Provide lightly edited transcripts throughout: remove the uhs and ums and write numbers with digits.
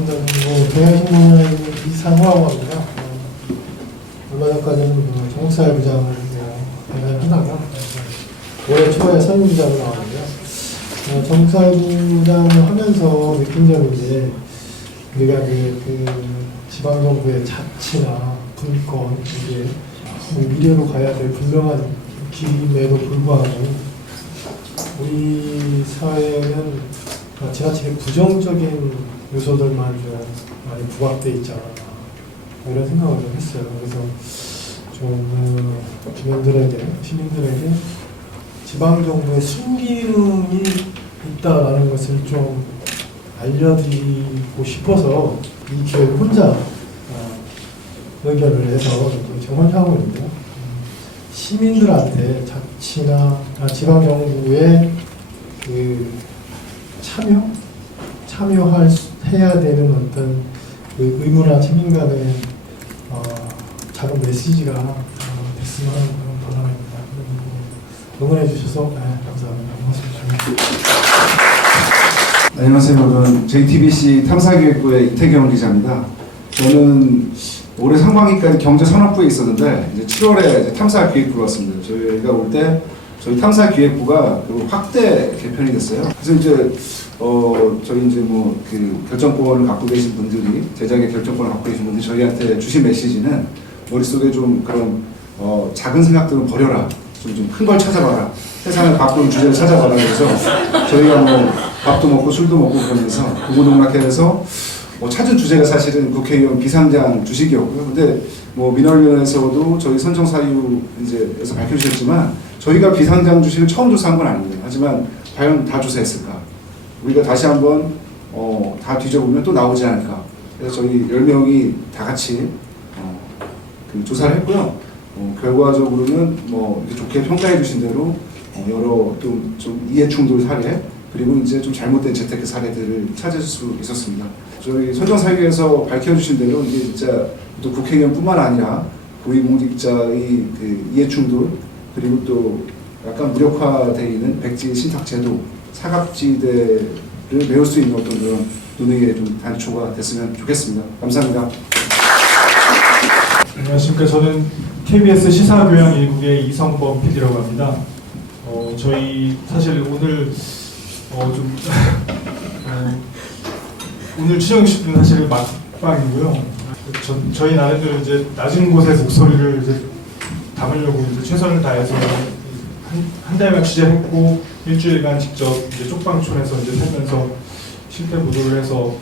반갑습니다. 경향신문의 이상호라고 합니다. 얼마 전까지는 정사회부장을 하다가 올해 초에 선임부장으로 나왔는데요. 정사회부장을 하면서 느낀 점이 이제 우리가 그 지방정부의 자치나 분권 이게 미래로 가야 될 분명한 길임에도 불구하고 우리 사회는 지나치게 부정적인 요소들만 좀 많이 부각되어 있지 않았나 이런 생각을 좀 했어요. 그래서 좀 주민들에게, 시민들에게 지방정부의 순기능이 있다라는 것을 좀 알려드리고 싶어서 이 기회를 혼자 의견을 내서 지금 혼자 하고 있는데요. 시민들한테 자치나 지방정부의 그 참여해야 되는 어떤 그 의무나 책임감의 작은 메시지가 됐으면 하는 그런 바람입니다. 응원해 주셔서 감사합니다. 고맙습니다. 안녕하세요. 저는 JTBC 탐사기획부의 이태경 기자입니다. 저는 올해 상반기까지 경제산업부에 있었는데 이제 7월에 이제 탐사기획부로 왔습니다. 저희가 올 때 저희 탐사기획부가 확대 개편이 됐어요. 그래서 이제 저희 이제 뭐 그 결정권을 갖고 계신 분들이 제작의 결정권을 갖고 계신 분들이 저희한테 주신 메시지는 머릿속에 좀 그런 작은 생각들은 버려라. 좀 큰 걸 찾아봐라. 세상을 바꾸는 주제를 찾아봐라. 그래서 저희가 뭐 밥도 먹고 술도 먹고 그러면서 고고동락해서 찾은 주제가 사실은 국회의원 비상장 주식이었고요. 근데 뭐 민원위원회에서도 저희 선정사유 이제에서 밝혀주셨지만 저희가 비상장 주식을 처음 조사한 건 아닙니다. 하지만 과연 다 조사했을까? 우리가 다시 한번 다 뒤져보면 또 나오지 않을까? 그래서 저희 10명이 다 같이 그 조사를 했고요. 결과적으로는 뭐 좋게 평가해 주신 대로 여러 좀 이해충돌 사례 그리고 이제 좀 잘못된 재테크 사례들을 찾을 수 있었습니다. 저희 선정사유에서 밝혀주신 대로 이게 진짜 또 국회의원뿐만 아니라 고위공직자의 그 이해충돌 그리고 또 약간 무력화되어 있는 백지 신탁제도 사각지대를 메울 수 있는 어떤 그런 논의의 좀 단초가 됐으면 좋겠습니다. 감사합니다. 안녕하십니까. 저는 KBS 시사교양 1국의 이성범 PD라고 합니다. 저희 사실 오늘 오늘 추정식은 사실 막방이고요. 저희 나름대로 이제 낮은 곳의 목소리를 이제 담으려고 이제 최선을 다해서 한 달간 취재했고 일주일간 직접 이제 쪽방촌에서 이제 살면서 실태 보도를 해서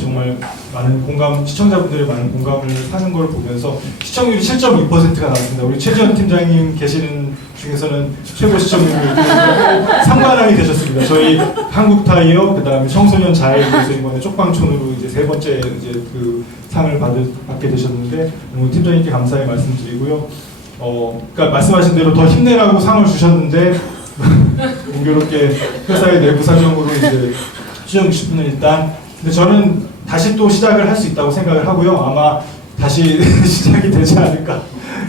정말 많은 공감, 시청자분들의 많은 공감을 사는 걸 보면서 시청률이 7.2%가 나왔습니다. 우리 최지원 팀장님 계시는 중에서는 최고 시청률을 3관왕이 되셨습니다. 저희 한국타이어, 그 다음에 청소년 자해에서 이번에 쪽방촌으로 이제 3번째 이제 그 상을 받게 되셨는데 오늘 팀장님께 감사의 말씀드리고요. 그러니까 말씀하신 대로 더 힘내라고 상을 주셨는데 공교롭게 회사의 내부 사정으로 이제 추정 60분은 일단. 근데 저는 다시 또 시작을 할 수 있다고 생각을 하고요. 아마 다시 시작이 되지 않을까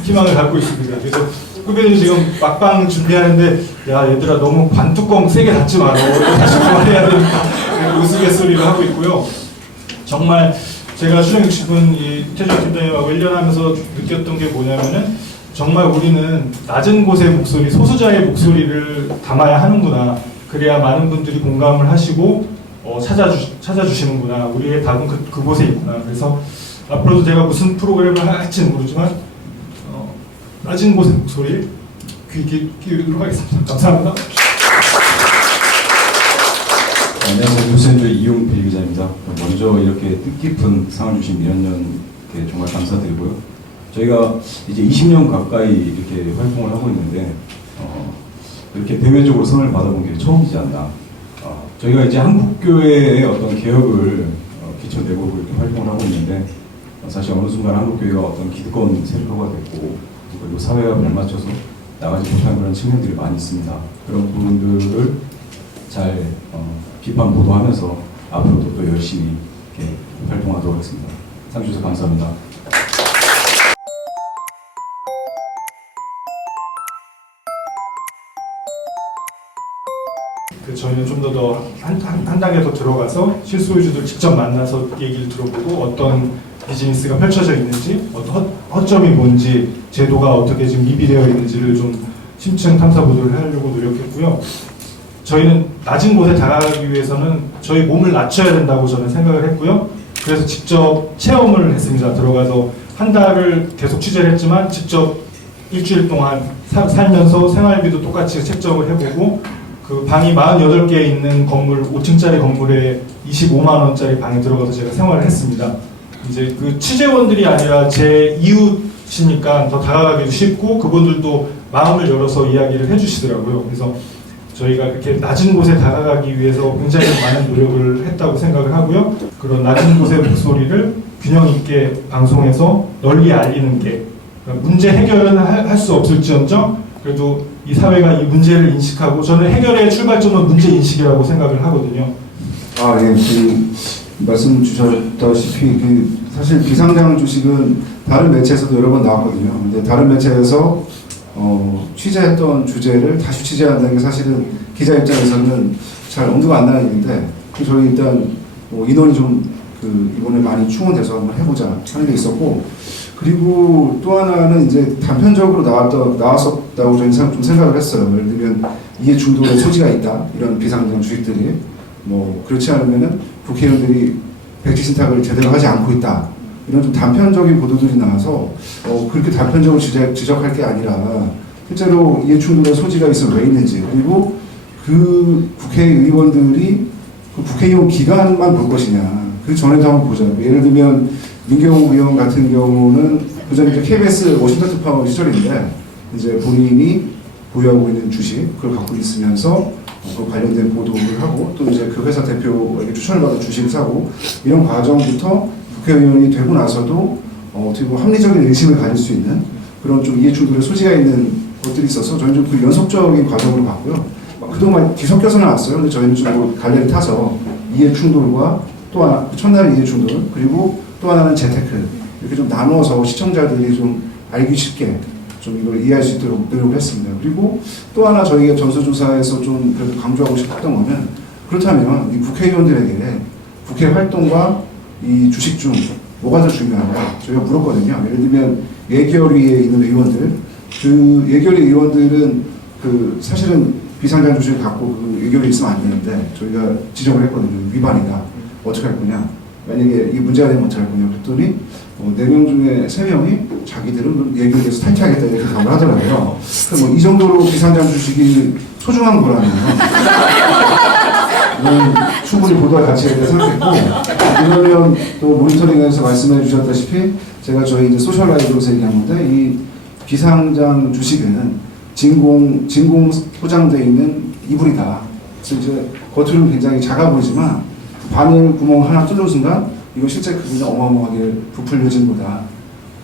희망을 갖고 있습니다. 그래서 후배들이 지금 막방 준비하는데 야 얘들아 너무 관뚜껑 세게 닫지 마라. 다시 그만해야 되니까 우스갯소리를 하고 있고요. 정말 제가 수령 60분 이 태조 팀장님하고 1년 하면서 느꼈던 게 뭐냐면은 정말 우리는 낮은 곳의 목소리, 소수자의 목소리를 담아야 하는구나. 그래야 많은 분들이 공감을 하시고 찾아주시는구나. 우리의 답은 그곳에 있구나. 그래서 앞으로도 제가 무슨 프로그램을 할지는 모르지만 낮은 곳의 목소리 귀 기울이도록 하겠습니다. 감사합니다. 안녕하세요. 뉴스엔저 이용필 기자입니다. 먼저 이렇게 뜻깊은 상을 주신 민원연께 정말 감사드리고요. 저희가 이제 20년 가까이 이렇게 활동을 하고 있는데 이렇게 대외적으로 상을 받아본 게 처음이지 않나. 저희가 이제 한국교회의 어떤 개혁을 기초내고 이렇게 활동을 하고 있는데 사실 어느 순간 한국교회가 어떤 기득권 세력화가 됐고 그리고 사회와 발맞춰서 나가지 못한 그런 측면들이 많이 있습니다. 그런 부분들을 잘 비판 보도하면서 앞으로도 또 열심히 이렇게 활동하도록 하겠습니다. 상 주셔서 감사합니다. 그 저희는 좀 더 한 단계 더 들어가서 실소유주들 직접 만나서 얘기를 들어보고 어떤 비즈니스가 펼쳐져 있는지, 어떤 허점이 뭔지, 제도가 어떻게 지금 미비되어 있는지를 좀 심층 탐사 보도를 하려고 노력했고요. 저희는 낮은 곳에 다가가기 위해서는 저희 몸을 낮춰야 된다고 저는 생각을 했고요. 그래서 직접 체험을 했습니다. 들어가서 한 달을 계속 취재를 했지만 직접 일주일 동안 살면서 생활비도 똑같이 책정을 해보고 그 방이 48개 있는 건물, 5층짜리 건물에 25만 원짜리 방에 들어가서 제가 생활을 했습니다. 이제 그 취재원들이 아니라 제 이웃이니까 더 다가가기도 쉽고 그분들도 마음을 열어서 이야기를 해주시더라고요. 그래서 저희가 이렇게 낮은 곳에 다가가기 위해서 굉장히 많은 노력을 했다고 생각을 하고요. 그런 낮은 곳의 목소리를 균형 있게 방송에서 널리 알리는 게 그러니까 문제 해결은 할 수 없을지언정 그래도 이 사회가 이 문제를 인식하고 저는 해결의 출발점은 문제 인식이라고 생각을 하거든요. 아, 예. 그 말씀 주셨다시피 사실 비상장 주식은 다른 매체에서도 여러 번 나왔거든요. 근데 다른 매체에서 취재했던 주제를 다시 취재한다는 게 사실은 기자 입장에서는 잘 엄두가 안 나는 일인데 저희 일단 인원이 좀 이번에 많이 충원돼서 한번 해보자 하는 게 있었고 그리고 또 하나는 이제 단편적으로 나왔었다고 저희는 좀 생각을 했어요. 예를 들면 이해 중독의 소지가 있다 이런 비상장 주식들이 그렇지 않으면은 국회의원들이 백지 신탁을 제대로 하지 않고 있다 이런 좀 단편적인 보도들이 나와서 그렇게 단편적으로 지적할 게 아니라 실제로 이해 충돌의 소지가 있으면 왜 있는지 그리고 그 국회의원들이 그 국회의원 기간만 볼 것이냐 그 전에도 한번 보자. 예를 들면 민경욱 의원 같은 경우는 그전에 KBS 워싱턴 특파원 시절인데 이제 본인이 보유하고 있는 주식 그걸 갖고 있으면서 그 관련된 보도를 하고 또 이제 그 회사 대표에게 추천을 받아 주식을 사고 이런 과정부터 국회의원이 되고 나서도 어떻게 보면 합리적인 의심을 가질 수 있는 그런 좀 이해 충돌의 소지가 있는 것들이 있어서 저희는 좀 그 연속적인 과정으로 봤고요. 그동안 뒤섞여서 나왔어요. 근데 저희는 좀 갈래를 타서 이해 충돌과 또 하나 첫날 이해 충돌 그리고 또 하나는 재테크 이렇게 좀 나누어서 시청자들이 좀 알기 쉽게 좀 이걸 이해할 수 있도록 노력을 했습니다. 그리고 또 하나 저희가 전수조사에서 좀 그래도 강조하고 싶었던 거는 그렇다면 이 국회의원들에게 국회 활동과 이 주식 중 뭐가 더 중요한가 저희가 물었거든요. 예를 들면 예결위에 있는 의원들 그 예결위 의원들은 사실은 비상장 주식을 갖고 그 예결위에 있으면 안 되는데 저희가 지적을 했거든요. 위반이다. 어떻게 할 거냐? 만약에 이게 문제가 되면 어떻게 할 거냐? 그랬더니 4명 중에 3명이 자기들은 예결위에서 탈퇴하겠다 이렇게 답을 하더라고요. 이 정도로 비상장 주식이 소중한 거라면 충분히 보도할 가치가 있다고 생각했고 그러면 또 모니터링에서 말씀해 주셨다시피 제가 저희 이제 소셜라이브로서 얘기한 건데 이 비상장 주식은 진공 포장되어 있는 이불이다. 그래서 이제 겉으로는 굉장히 작아 보이지만 바늘 구멍 하나 뚫는 순간 이거 실제 크기는 어마어마하게 부풀려진 거다.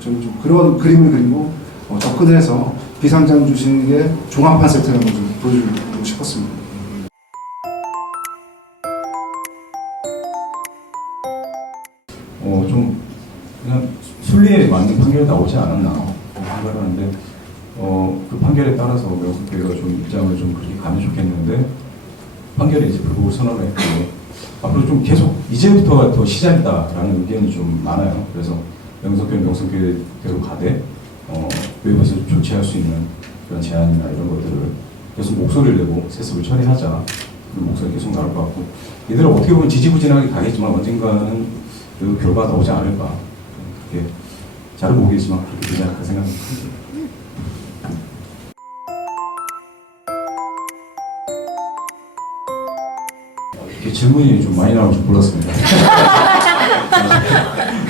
저는 좀 그런 그림을 그리고 접근을 해서 비상장 주식의 종합판 세트라는 걸 좀 보여주고 싶었습니다. 좀 그냥 순리에 맞는 판결이 나오지 않았나 생각을 하는데 그 판결에 따라서 명석회가 좀 입장을 좀 그렇게 가면 좋겠는데 판결에 이제 불복을 선언을 했고 앞으로 좀 계속 이제부터가 더 시작이다라는 의견이 좀 많아요. 그래서 명석회대로 가되 외부에서 조치할 수 있는 그런 제안이나 이런 것들을 계속 목소리를 내고 세습을 처리하자 그런 목소리 계속 나올 것 같고 이대로 어떻게 보면 지지부진하게 가겠지만 언젠가는 그 결과가 나오지 않을까 그렇게 잘은 모르겠지만 그렇게 되지 않을까 생각합니다. 이렇게 질문이 좀 많이 나올 줄 몰랐습니다.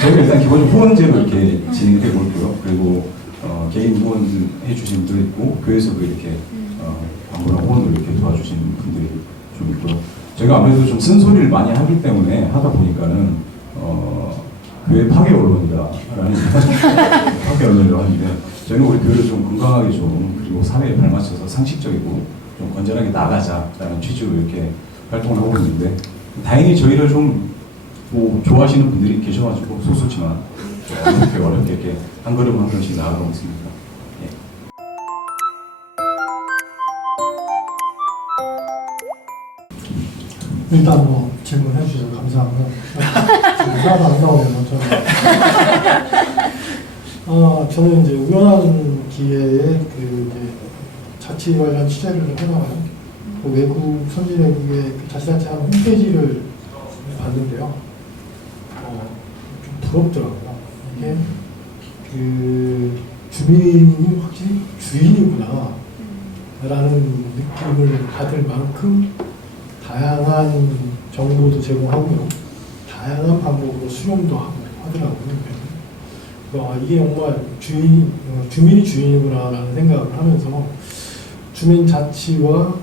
저희가 일단 기본적으로 후원제로 이렇게 진행해 볼고요. 그리고 개인 후원 해주신 분들 있고 교회에서도 이렇게 광고나 후원을 이렇게 도와주신 분들이 좀 있고요. 저희가 아무래도 좀 쓴소리를 많이 하기 때문에 하다 보니까는 교회 파괴 언론이다라는 파괴 언론이라고 하는데 저희는 우리 교회를 좀 건강하게 좀 그리고 사회에 발맞춰서 상식적이고 좀 건전하게 나가자라는 취지로 이렇게 활동을 하고 있는데 다행히 저희를 좀 좋아하시는 분들이 계셔가지고 소수지만 어렵게 이렇게 한 걸음 한 걸음씩 나아가고 있습니다. 일단 뭐 질문해 주셔서 감사하고요. 하나도 안 나오네요. 저는 이제 우연한 기회에 그 이제 자치 관련 취재를 해나가요. 그 외국 선진 외국의 그 자치단체 한 홈페이지를 봤는데요. 좀 부럽더라고요. 이게 그 주민이 확실히 주인이구나 라는 느낌을 받을 만큼 다양한 정보도 제공하고요. 다양한 방법으로 수용도 하고 하더라고요. 이게 정말 주민이 주인이구나라는 생각을 하면서 주민자치와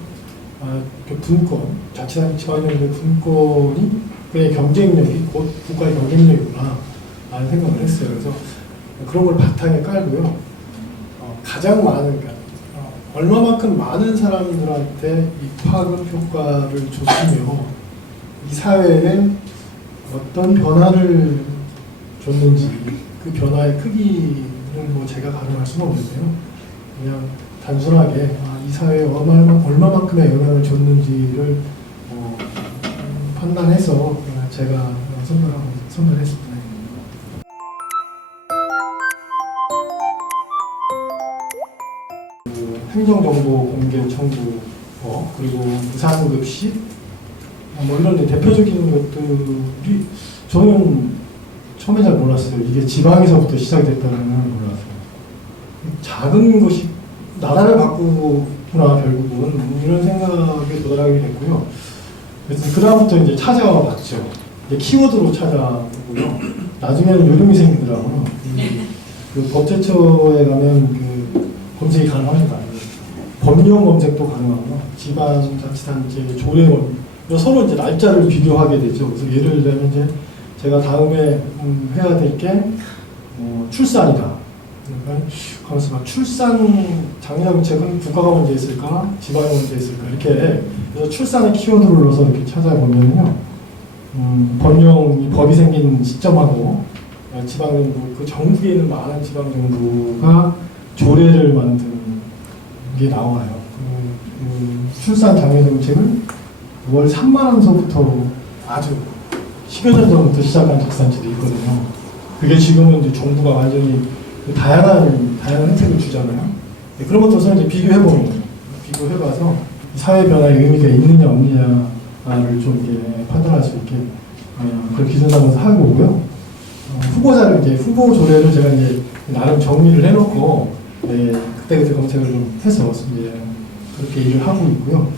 그 분권, 자치단체와 관련된 분권이 그의 경쟁력이 곧 국가의 경쟁력이구나 라는 생각을 했어요. 그래서 그런 걸 바탕에 깔고요. 가장 많은, 그러니까 얼마만큼 많은 사람들한테 이 파급 효과를 줬으며 이 사회에 어떤 변화를 줬는지 그 변화의 크기는 뭐 제가 가늠할 수는 없는데요. 그냥 단순하게 이 사회에 얼마만큼의 영향을 줬는지를 판단해서 제가 선별했습니다. 그 행정정보 공개 청구법 그리고 무상급식 뭐 이런 대표적인 것들이 저는 처음에 잘 몰랐어요. 이게 지방에서부터 시작이 됐다는 걸 몰랐어요. 작은 것이 나라를 바꾸구나 결국은 이런 생각에 도달하게 됐고요. 그래서 그 다음부터 이제 찾아와 봤죠. 이제 키워드로 찾아보고요. 나중에는 요령이 생기더라고요. 그 법제처에 가면 그 검색이 가능합니다. 법령 검색도 가능하고요. 지방자치단체 조례원 서로 이제 날짜를 비교하게 되죠. 그래서 예를 들면 이제 제가 다음에 해야 될 게 출산이다. 그러니까 가면서 막 출산 장려정책은 국가가 먼저 있을까, 지방이 먼저 있을까 이렇게 그래서 출산의 키워드를 눌러서 이렇게 찾아보면요, 법이 생긴 시점하고 지방정부 그 정부에 있는 많은 지방정부가 조례를 만든 게 나와요. 출산 장려정책은 월 3만 원서부터 아주 10여 년 전부터 시작한 작산지도 있거든요. 그게 지금은 이제 정부가 완전히 다양한 혜택을 주잖아요. 그런 것들을 이제 비교해봐서 사회 변화의 의미가 있느냐 없느냐를 좀 이렇게 판단할 수 있게 그걸 기준 삼아서 하고 오고요. 후보자를 이제 후보 조례를 제가 이제 나름 정리를 해놓고 그때 검색을 좀 해서 이제 그렇게 일을 하고 있고요.